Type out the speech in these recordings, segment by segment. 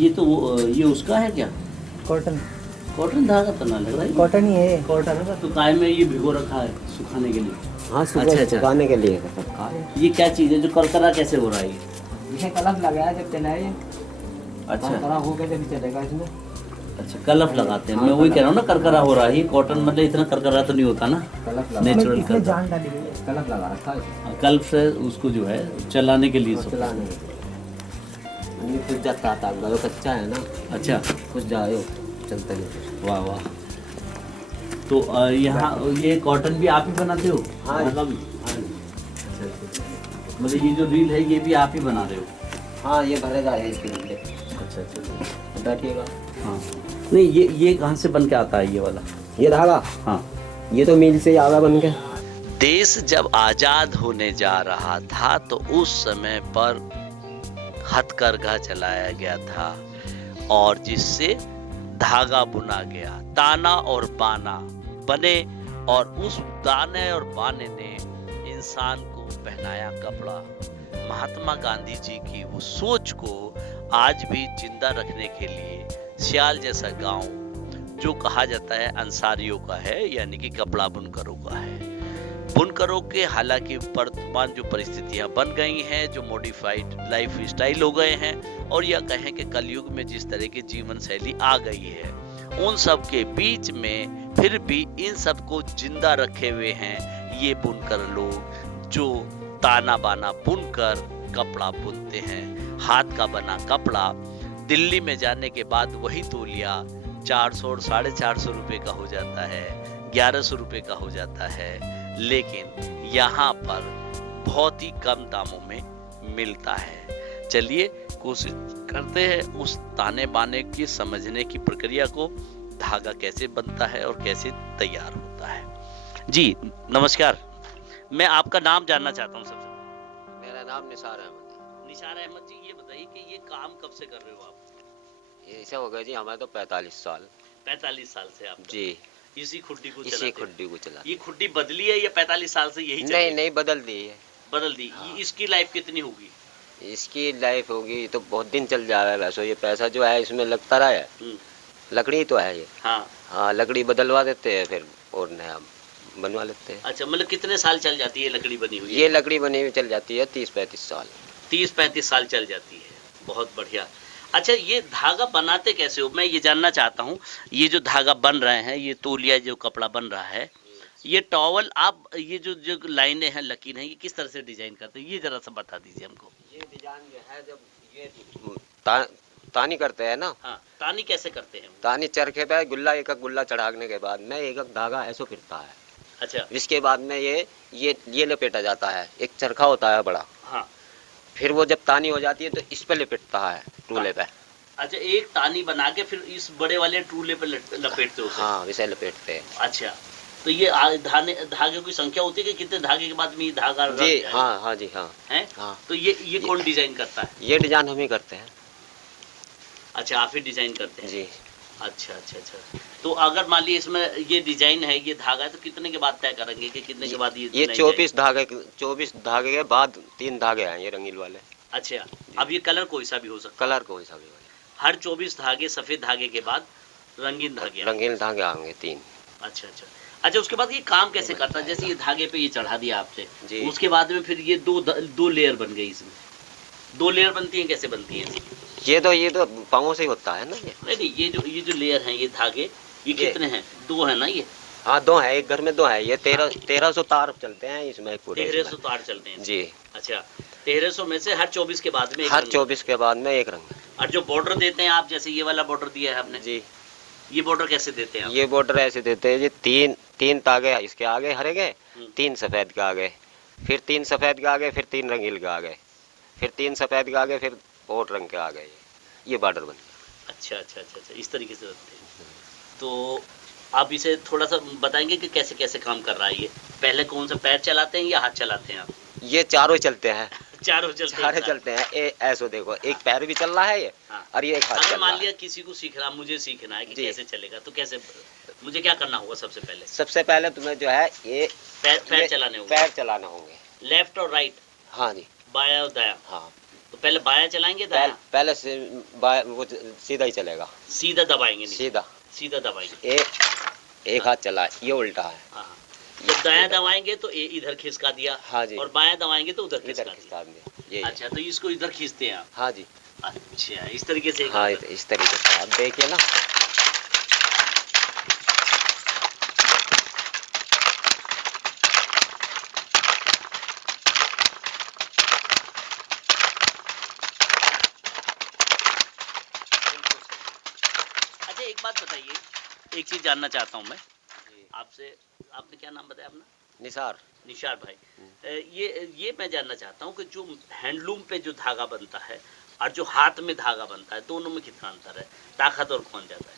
ये तो ये उसका है क्या? कॉटन। कॉटन धागा तो ना लग रहा है। कॉटन ही है। कॉटन है तो काय में ये भिगो रखा है सुखाने के लिए। हाँ, अच्छा, सुबह अच्छा। सुखाने के लिए रखा है। ये क्या चीज़ है जो करकरा कैसे हो रहा है ये? इसे कलम लगाया जब चलाए, अच्छा करकरा होकर जब चलेगा इसमें। अच्छा, कलफ लगाते हैं। मैं वही कह रहा हूँ ना, करकरा हो रहा है। ये कॉटन मतलब इतना करकरा तो नहीं होता ना, कलम लगा, नेचुरल इसमें करकरा। जान डाली गई है। कलम लगा रखा है इसमें। कल्प से उसको जो है चलाने के लिए सब। चलाने के लिए। ये कुछ जाता था, गलो कच्चा है ना, अच्छा, कुछ जाए चलता नहीं। वाह वाह। तो यहाँ ये कॉटन भी आप ही बनाते हो? हाँ। धागा भी? हाँ, अच्छा अच्छा। मतलब ये जो रील है ये भी आप ही बना रहे हो? हाँ, ये भरेगा है इसके लिए। अच्छा अच्छा। बैठिएगा। हाँ, नहीं ये कहाँ से बन के आता है ये वाला? ये धागा, हाँ। ये तो मिल से आवा बन के। देश जब आजाद होने जा रहा था तो उस समय पर हथकरघा चलाया गया था और जिससे धागा बुना गया। ताना और बाना बने और उस ताने और बाने ने इंसान को पहनाया कपड़ा। महात्मा गांधी जी की वो सोच को आज भी जिंदा रखने के लिए सियाल जैसा गांव, जो कहा जाता है अंसारियों का है, यानी कि कपड़ा बुनकरों का है। बुनकरों के हालांकि वर्तमान जो परिस्थितियां बन गई हैं, जो मॉडिफाइड लाइफ स्टाइल हो गए हैं, और यह कहें कि कलयुग में जिस तरह की जीवन शैली आ गई है, उन सब के बीच में फिर भी इन सब को जिंदा रखे हुए हैं ये बुनकर लोग, जो ताना बाना बुनकर कपड़ा बुनते हैं। हाथ का बना कपड़ा दिल्ली में जाने के बाद वही तौलिया 400 और 450 रुपए का हो जाता है, 1100 रुपए का हो जाता है, लेकिन यहाँ पर बहुत ही कम दामों में मिलता है। चलिए कोशिश करते हैं उस ताने बाने की समझने की प्रक्रिया को, धागा कैसे बनता है और कैसे तैयार होता है। जी नमस्कार, मैं आपका नाम जानना चाहता हूँ सबसे पहले। मेरा नाम निसार अहमद है। निसार अहमद जी, ये बताइए कि ये काम कब से कर रहे हो आप? ऐसा हो गया जी, हमारे तो 45 साल। 45 साल से आप जी, इसी खुड्डी को इसी चलाते हो? खुड्डी को चला। ये खुड्डी बदली है या 45 साल से यही चल रही नहीं है? नहीं, बदल दी है। बदल दी। हाँ। इसकी लाइफ कितनी होगी? इसकी लाइफ होगी तो बहुत दिन चल जा रहा है। वैसे ये पैसा जो है इसमें लगता रहा है। हम्म, लकड़ी तो है ये। हाँ। हाँ, लकड़ी बदलवा देते हैं फिर और नया बनवा लेते हैं। अच्छा, मतलब कितने साल चल जाती है लकड़ी बनी हुई? ये लकड़ी बनी हुई चल जाती है 30-35 साल। 30-35 साल चल जाती है। बहुत बढ़िया। अच्छा, ये धागा बनाते कैसे हो, मैं ये जानना चाहता हूँ। ये जो धागा बन रहे हैं, ये तौलिया जो कपड़ा बन रहा है, ये टॉवल आप, ये जो जो लाइनें हैं, लकीर हैं, ये किस तरह से डिजाइन करते हैं, ये जरा सा बता दीजिए हमको। ये डिजाइन जो है, जब ये तानी करते हैं ना, हाँ, तानी कैसे करते हैं? तानी चरखे पे गुल्ला, एक एक गुल्ला चढ़ाने के बाद में एक एक धागा ऐसे फिरता है। अच्छा। इसके बाद में ये लपेटा जाता है। एक चरखा होता है बड़ा, हाँ। फिर वो जब तानी हो जाती है तो इस पे लपेटता है, टूले पे। अच्छा, एक तानी बना के फिर इस बड़े वाले टूले पे लपेटते हो उसे? हाँ, इसे लपेटते हैं। अच्छा, तो ये धागे की संख्या होती है कि कितने धागे के बाद में ये धागा रख जी जाएगा? हाँ, हाँ जी, हाँ। हैं? हाँ, तो ये कौन डिजाइन करता है? ये डिजाइन हम ही करते हैं। अच्छा, आप ही डिजाइन करते हैं? जी। अच्छा अच्छा अच्छा। तो अगर मान लीजिए इसमें ये डिजाइन है, ये धागा है, तो कितने के बाद तय करेंगे कि कितने के बाद ये ये बनाई 24 धागे के बाद 3 धागे हैं ये रंगीन वाले। जाएगी? अच्छा, अब ये कलर कोई सा भी हो सकता है? कलर कौन सा भी वाले? हर 24 धागे, सफेद धागे के बाद रंगीन धागे आएंगे। रंगीन धागे आएंगे 3। अच्छा अच्छा अच्छा। उसके बाद ये काम कैसे करता है? जैसे ये धागे पे ये चढ़ा दिया आपसे, जी। उसके बाद में फिर ये दो लेयर बन गई। इसमें 2 लेयर बनती हैं, कैसे बनती हैं? ये तो पाँवों से ही होता है ना ये। नहीं नहीं, ये जो लेयर हैं, ये धागे, ये कितने हैं? 2 है ना ये? हाँ, 2 है, एक घर में 2 है। ये 1300 तार चलते हैं इसमें पूरे। 1300 तार चलते हैं जी। अच्छा, 1300 में से हर 24 के बाद में एक हर रंग 24 के बाद में एक रंग। और जो बॉर्डर देते हैं आप, जैसे ये वाला बॉर्डर दिया है आपने, जी। ये बॉर्डर कैसे देते हैं आप? ये बॉर्डर ऐसे देते हैं जी, 3 तागे इसके आगे हरे गए, 3 सफेद के आगे, फिर 3 सफेद के आगे, फिर 3 रंगील के आगे, फिर 3 सफेद के आगे, फिर और रंग के आगे। ये बॉर्डर बन गया। अच्छा अच्छा अच्छा अच्छा, इस तरीके से रखते हैं। तो आप इसे थोड़ा सा बताएंगे कि कैसे कैसे काम कर रहा है ये? पहले कौन सा पैर चलाते हैं या हाथ चलाते हैं आप? ये चारों ही चलते हैं। चारों चलते हैं? सारे चलते हैं। ऐसो देखो, एक पैर भी चल रहा है ये, हाँ। और ये एक हाथ अगर चल रहा मान है। लिया किसी को सीखना, मुझे सीखना है कि जी। कैसे चलेगा, तो कैसे, मुझे क्या करना होगा सबसे पहले? सबसे पहले तुम्हें जो है ये पैर चलाने होंगे? पैर चलाने होंगे। लेफ्ट और राइट? हाँ जी। बाया और दाया? हाँ, तो पहले बायां चलाएंगे दायां? पहले से वो सीधा ही चलेगा, सीधा दबाएंगे नीचे? सीधा। सीधा दबाएंगे। एक हाथ चला, ये उल्टा है। हाँ हाँ। जब दायां दबाएंगे तो इधर खिसका दिया, हाँ जी, और बायां दबाएंगे तो उधर इधर खिसका दिया। खिसका दिया, ये। अच्छा, तो इसको इधर खींचते हैं आप? हाँ जी, अच्छा, इस तरीके से? हाँ इस तरीके से आप देखिए ना। अच्छा, एक बात बताइए, एक चीज जानना चाहता हूँ मैं आपसे, आपने क्या नाम बताया अपना? निसार। निशार भाई, ये मैं जानना चाहता हूँ कि जो हैंडलूम पे जो धागा बनता है और जो हाथ में धागा बनता है, दोनों में कितना अंतर है? ताकतवर कौन ज्यादा है?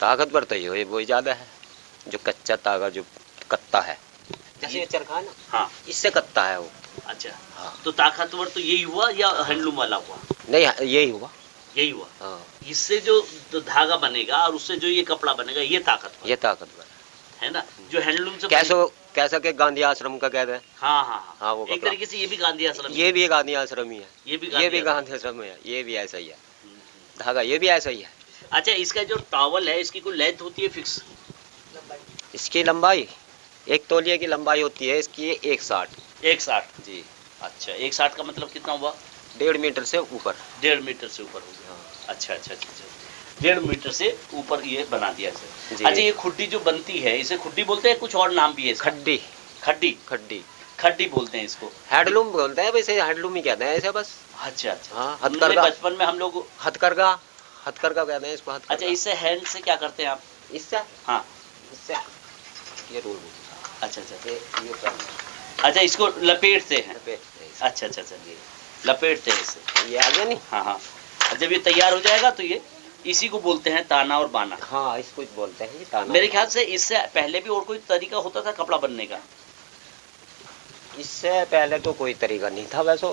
ताकतवर तो ये वही ज्यादा है, जो कच्चा धागा जो कत्ता है, जैसे ये चरखा है ना, हाँ, इससे कत्ता है वो। अच्छा। हाँ। तो ताकतवर तो यही हुआ या हैंडलूम वाला हुआ? नहीं, यही हुआ। यही हुआ। हाँ, इससे जो धागा बनेगा और उससे जो ये कपड़ा बनेगा, ये ताकतवर ये ताकतवर है ना? जो हैंडलूम से कैसा के गांधी आश्रम का कहते हैं। हाँ हाँ हाँ, हाँ, वो एक कपड़ा। तरीके से ये भी गांधी आश्रम, ये भी गांधी आश्रम ही है, ये भी ये भी गांधी आश्रम है, ये भी ऐसा ही है, धागा ये भी ऐसा ही है। अच्छा, इसका जो टॉवल है, इसकी कोई लेंथ होती है फिक्स? इसकी लंबाई 1 तौलिए की लंबाई होती है इसकी 160। 160 जी। अच्छा, 160 का मतलब कितना हुआ? 1.5 मीटर से ऊपर। 1.5 मीटर से ऊपर हो गया। हाँ। अच्छा अच्छा अच्छा अच्छा, 1.5 मीटर से ऊपर ये बना दिया सर। जी। अच्छा, ये खुड्डी जो बनती है, इसे खुड्डी बोलते हैं, कुछ और नाम भी है इसका? खड्डी। खड्डी? खड्डी खड्डी बोलते हैं इसको। हैंडलूम बोलते हैं, वैसे हैंडलूम ही कहते हैं ऐसे बस। अच्छा अच्छा। हाँ, हमने हथकरघा। बचपन में हम लोग। हथकरघा कहते हैं इसको, हथकरघा। अच्छा, इससे हैंड से क्या करते हैं आप? इससे, हाँ, इससे ये रोल। अच्छा अच्छा ये अच्छा, इसको लपेटते हैं? लपेटते हैं इसे। अच्छा अच्छा अच्छा जी, लपेटते हैं इससे। ये आ गया नहीं। हाँ हाँ। जब ये तैयार हो जाएगा तो ये, इसी को बोलते हैं ताना और बाना। हाँ, इसको बोलते हैं ताना। मेरे ख्याल से इससे पहले भी और कोई तरीका होता था कपड़ा बनने का? इससे पहले तो कोई तरीका नहीं था वैसे।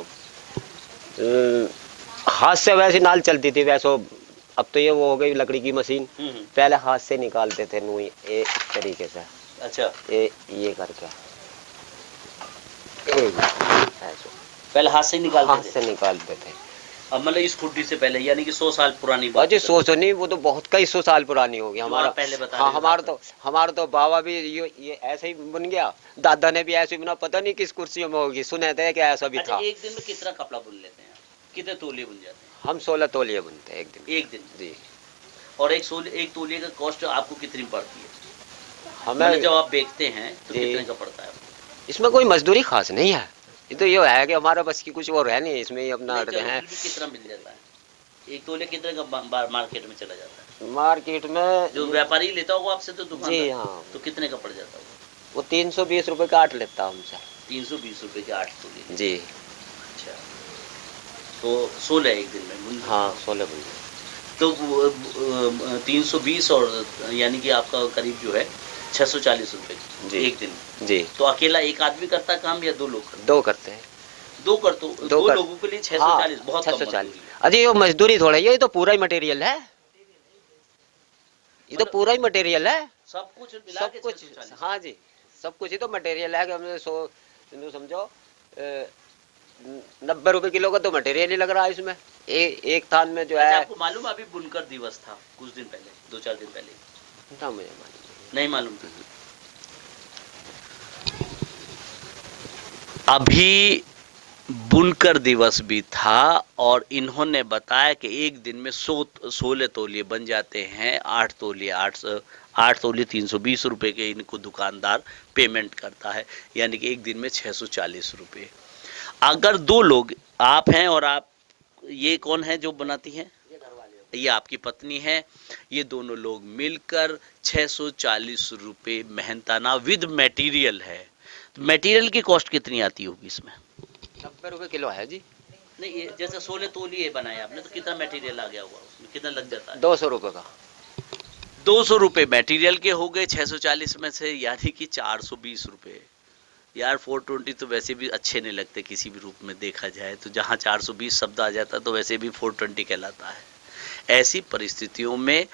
हाथ से वैसे नाल चलती थी वैसे। अब तो ये वो हो गई लकड़ी की मशीन। पहले हाथ से निकालते थे नूई इस तरीके से। अच्छा, ये करके ऐसे पहले हाथ से हाथ से निकालते थे। अब मतलब इस खुड्डी से पहले, यानी कि 100 साल पुरानी बात? अजय सोचो नहीं, वो तो बहुत कई 100 साल पुरानी होगी। हमारा पहले बता हाँ, रहे हमारा तो बाबा भी ये ऐसे ही बन गया, दादा ने भी ऐसे ही बना, पता नहीं किस कुर्सियों में होगी, सुने थे कि ऐसा भी अच्छा, था। एक दिन में कितना कपड़ा बुन लेते हैं? कितने तोलिए बुन जाते हैं? हम 16 तौलिए बुनते हैं एक दिन। एक दिन? जी। और एक तोलिए का कॉस्ट आपको कितनी पड़ती है? हमें मतलब जब आप बेचते हैं तो जी। कितने का पड़ता है? इसमें कोई मजदूरी खास नहीं है, ये तो ये है कि हमारा बस की कुछ और है नहीं, इसमें ही अपना नहीं, अड़ते चलो, हैं। फिर भी कितना मिल जाता है? एक तोले कितने का मार्केट में चला जाता है? मार्केट में जो व्यापारी लेता होगा आपसे तो दुकान, जी हाँ, तो कितने का पड़ जाता होगा? वो 320 रुपए का 8 लेता हमसे। 320 रुपए के 8 तोले? जी। अच्छा, तो 16 एक दिन में बुन? हाँ, 16 बुन। तो 320 और यानी कि आपका करीब जो है 640 रुपए जी। एक दिन। जी। तो अकेला एक आदमी करता है काम या दो लोग करते? दो करते हैं। दो लोगों के लिए 640 बहुत कम मजदूरी है। अजय ये मजदूरी थोड़ा, ये तो पूरा ही मटेरियल है, ये तो पूरा ही मटेरियल है, सब कुछ मिला सब के कुछ। 640? हाँ जी, सब कुछ ही तो मटेरियल है कि हमने समझो 90 रुपए किलो का तो मटेरियल ही लग रहा है इसमें। एक थान में जो अच्छा, है। आपको मालूम है अभी बुनकर दिवस था कुछ दिन पहले, 2-4 दिन पहले? ना, मुझे मालूम नहीं मालूम? अभी बुनकर दिवस भी था और इन्होंने बताया कि एक दिन में 16 तौलिए बन जाते हैं। 8 तौलिए 320 रुपए के इनको दुकानदार पेमेंट करता है, यानी कि एक दिन में 640 रुपए। अगर दो लोग, आप हैं और आप, ये कौन है जो बनाती है? ये आपकी पत्नी है। ये दोनों लोग मिलकर 640 रुपए मेहनताना विद मटेरियल है। तो मटेरियल की कॉस्ट कितनी आती होगी इसमें? 90 रुपए किलो है जी। नहीं, ये जैसे 16 तोलिए बनाए आपने, तो कितना मटेरियल आ गया होगा उसमें, कितना लग जाता है? 200 रुपए का। 200 रुपए मटेरियल के हो गए 640 में से, यानी कि 420 रुपए। यार 420 तो वैसे भी अच्छे नहीं लगते किसी भी रूप में देखा जाए तो, जहाँ 420 शब्द आ जाता तो वैसे भी 420 कहलाता है। ऐसी परिस्थितियों में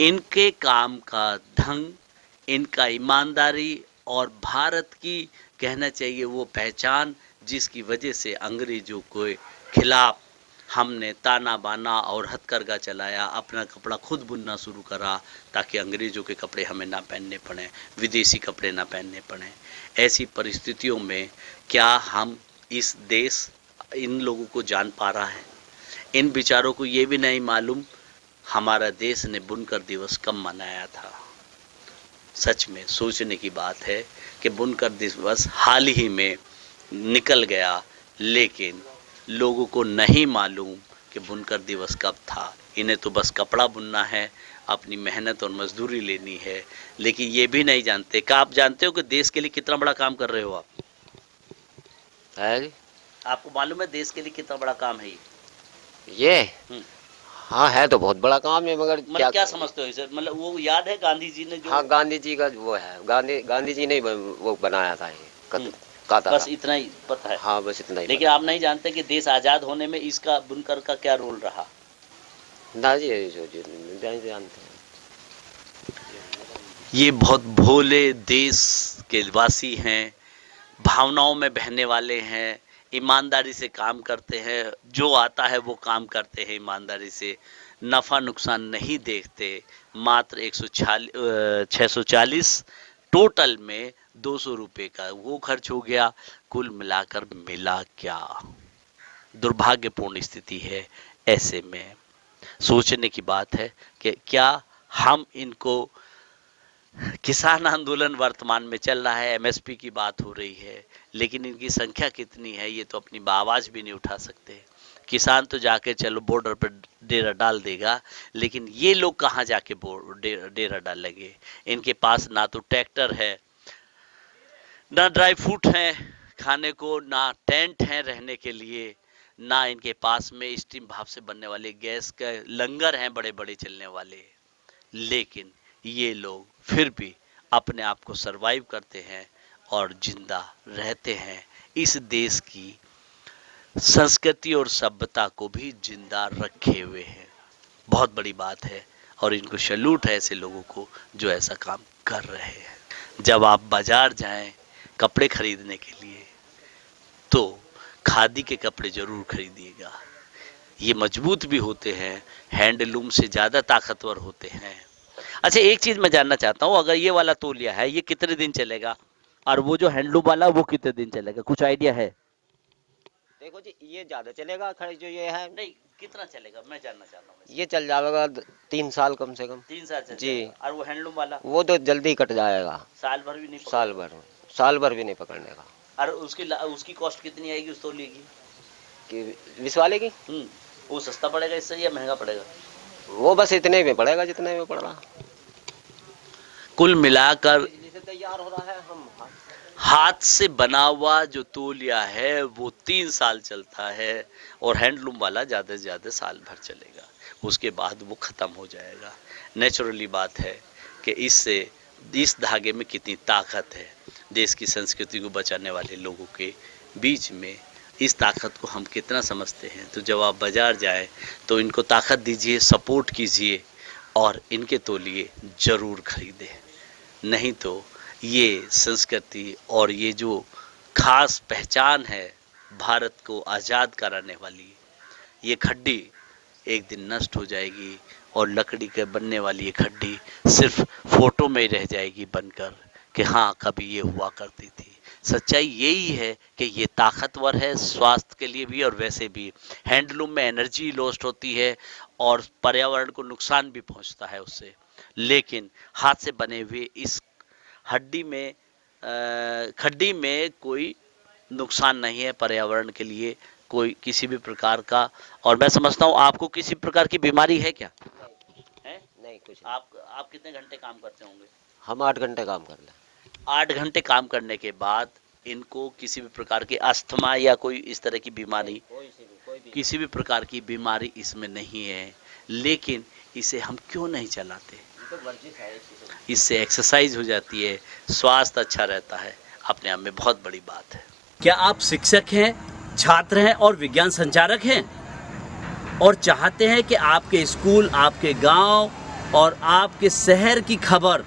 इनके काम का ढंग, इनका ईमानदारी और भारत की कहना चाहिए वो पहचान जिसकी वजह से अंग्रेजों के खिलाफ हमने ताना बाना और हथकरघा चलाया, अपना कपड़ा खुद बुनना शुरू करा ताकि अंग्रेज़ों के कपड़े हमें ना पहनने पड़े, विदेशी कपड़े ना पहनने पड़े। ऐसी परिस्थितियों में क्या हम इस देश इन लोगों को जान पा रहा है? इन बेचारों को ये भी नहीं मालूम हमारा देश ने बुनकर दिवस कब मनाया था। सच में सोचने की बात है कि बुनकर दिवस हाल ही में निकल गया, लेकिन लोगों को नहीं मालूम कि बुनकर दिवस कब था। इन्हें तो बस कपड़ा बुनना है, अपनी मेहनत और मजदूरी लेनी है, लेकिन ये भी नहीं जानते। क्या आप जानते हो कि देश के लिए कितना बड़ा काम कर रहे हो आप? है जी? आपको मालूम है देश के लिए कितना बड़ा काम है ये हाँ है तो बहुत बड़ा काम है, मगर क्या समझते हो इसे? मतलब वो याद है गांधी जी ने जो हाँ गांधी जी का वो है, गांधी जी ने वो बनाया था ये बस इतना ही पता है। हाँ बस इतना ही। लेकिन आप नहीं जानते कि देश आजाद होने में इसका बुनकर का क्या रोल रहा? ना जी नहीं जानते हैं। ये बहुत भोले देश के वासी हैं, भावनाओं में बहने वाले हैं, ईमानदारी से काम करते हैं, जो आता है वो काम करते हैं ईमानदारी से, नफ़ा नुकसान नहीं देखते। मात्र 640 टोटल में 200 रुपये का वो खर्च हो गया। कुल मिलाकर मिला क्या? दुर्भाग्यपूर्ण स्थिति है। ऐसे में सोचने की बात है कि क्या हम इनको, किसान आंदोलन वर्तमान में चल रहा है, एमएसपी की बात हो रही है, लेकिन इनकी संख्या कितनी है ये तो अपनी आवाज भी नहीं उठा सकते। किसान तो जाके चलो बॉर्डर पर डेरा डाल देगा, लेकिन ये लोग कहाँ जाके डेरा डालेंगे? इनके पास ना तो ट्रैक्टर है, ना ड्राई फ्रूट है खाने को, ना टेंट है रहने के लिए, ना इनके पास में स्टीम भाप से बनने वाले गैस के लंगर हैं बड़े बड़े चलने वाले। लेकिन ये लोग फिर भी अपने आप को सरवाइव करते हैं और जिंदा रहते हैं, इस देश की संस्कृति और सभ्यता को भी जिंदा रखे हुए हैं। बहुत बड़ी बात है और इनको सैल्यूट है ऐसे लोगों को जो ऐसा काम कर रहे हैं। जब आप बाजार जाएं कपड़े खरीदने के लिए तो खादी के कपड़े जरूर खरीदिएगा। ये मजबूत भी होते हैं, हैंडलूम से ज़्यादा ताकतवर होते हैं। अच्छा, एक चीज़ मैं जानना चाहता हूँ, अगर ये वाला तौलिया है ये कितने दिन चलेगा और वो जो हैंडलूम वाला वो कितने दिन चलेगा? कुछ आइडिया है? देखो जी ये ज्यादा चलेगा, खड़ी जो ये है नहीं, कितना चलेगा मैं जानना चाहता हूँ। ये चल जाएगा 3 साल कम से कम। 3 साल चल जी। जाएगा। और वो हैंडलूम वाला वो तो जल्दी कट जाएगा, साल भर भी नहीं साल भर भी नहीं पकड़ने का। और उसकी कॉस्ट कितनी आएगी उस तौलिए की? कि विश वाले की वो सस्ता पड़ेगा इससे या महंगा पड़ेगा? वो बस इतने में पड़ेगा जितने में पड़ रहा। कुल मिलाकर तैयार हो रहा है, हम हाथ से बना हुआ जो तौलिया है वो 3 साल चलता है और हैंडलूम वाला ज़्यादा से ज़्यादा साल भर चलेगा, उसके बाद वो ख़त्म हो जाएगा। नेचुरली बात है कि इससे इस धागे में कितनी ताकत है। देश की संस्कृति को बचाने वाले लोगों के बीच में इस ताकत को हम कितना समझते हैं। तो जब आप बाज़ार जाएं तो इनको ताकत दीजिए, सपोर्ट कीजिए और इनके तौलिए ज़रूर खरीदें। नहीं तो ये संस्कृति और ये जो खास पहचान है भारत को आज़ाद कराने वाली, ये खड्डी एक दिन नष्ट हो जाएगी और लकड़ी के बनने वाली ये खड्डी सिर्फ फोटो में रह जाएगी बनकर कि हाँ कभी ये हुआ करती थी। सच्चाई यही है कि ये ताकतवर है स्वास्थ्य के लिए भी और वैसे भी। हैंडलूम में एनर्जी लॉस्ट होती है और पर्यावरण को नुकसान भी पहुंचता है उससे, लेकिन हाथ से बने हुए इस खड्डी में कोई नुकसान नहीं है पर्यावरण के लिए, कोई किसी भी प्रकार का। और मैं समझता हूँ आपको किसी प्रकार की बीमारी है क्या? है? नहीं कुछ नहीं। आप कितने घंटे काम करते होंगे? हम 8 घंटे काम कर लें। 8 घंटे काम करने के बाद इनको किसी भी प्रकार की अस्थमा या कोई इस तरह की बीमारी, किसी भी प्रकार की बीमारी इसमें नहीं है, लेकिन इसे हम क्यों नहीं चलाते? इससे एक्सरसाइज हो जाती है, स्वास्थ्य अच्छा रहता है, अपने आप में बहुत बड़ी बात है। क्या आप शिक्षक हैं, छात्र हैं और विज्ञान संचारक हैं और चाहते हैं कि आपके स्कूल, आपके गांव और आपके शहर की खबर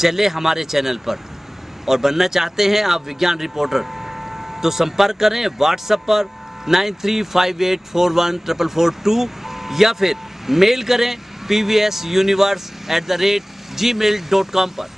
चले हमारे चैनल पर और बनना चाहते हैं आप विज्ञान रिपोर्टर, तो संपर्क करें व्हाट्सएप पर 9358414442 या फिर मेल करें pvsuniverse@gmail.com पर।